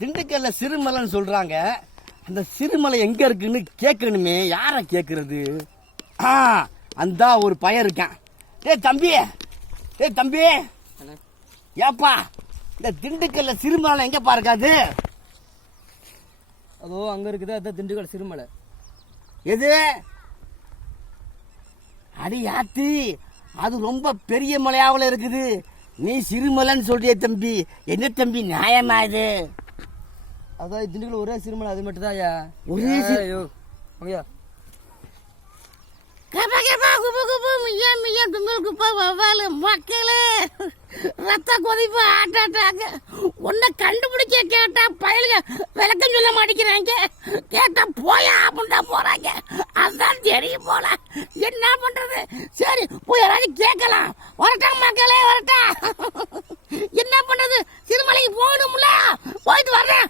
திண்டுக்கல்ல சிறுமலைன்னு சொல்றாங்க. அந்த சிறுமலை எங்க இருக்குன்னு கேட்கணுமே, யாரை கேட்கறது? அந்த ஒரு பையன் இருக்கான். தம்பி ஏப்பா, இந்த திண்டுக்கல்ல சிறுமலை எங்கப்பா இருக்காது? அதோ அங்க இருக்குது, அதான் திண்டுக்கல் சிறுமலை. எது? அடி யாத்தி, அது ரொம்ப பெரிய மலையாவில் இருக்குது. நீ சிறுமலைன்னு சொல்றிய தம்பி, என்ன தம்பி நியாயமா இது? அதான் திண்டுக்கல் ஒரே சிறுமலை, அது மட்டும் தான் ஐயா. ஒரே ஐயோ ஐயா, கப்பா கப்பா குப்பு குப்பு மியா மியா குங்கல் குப்பா வவ்வாலு மக்களே, ரத்த கொதிப்பு ஆட்டாட்டாங்க. உன்னை கண்டுபிடிக்க கேட்டா பயலுங்க விளக்கம் சொல்ல மாட்டேங்கிறாங்க. கேட்டா போயா அப்படின்ட்டா போறாங்க. அதான் தெரியும் போல. என்ன பண்றது? சரி போய் யாராவது கேட்கலாம். வரட்டா மக்களே, வரட்டா. என்ன பண்றது? சிறுமலைக்கு போகணும்ல, போயிட்டு வர்றேன்.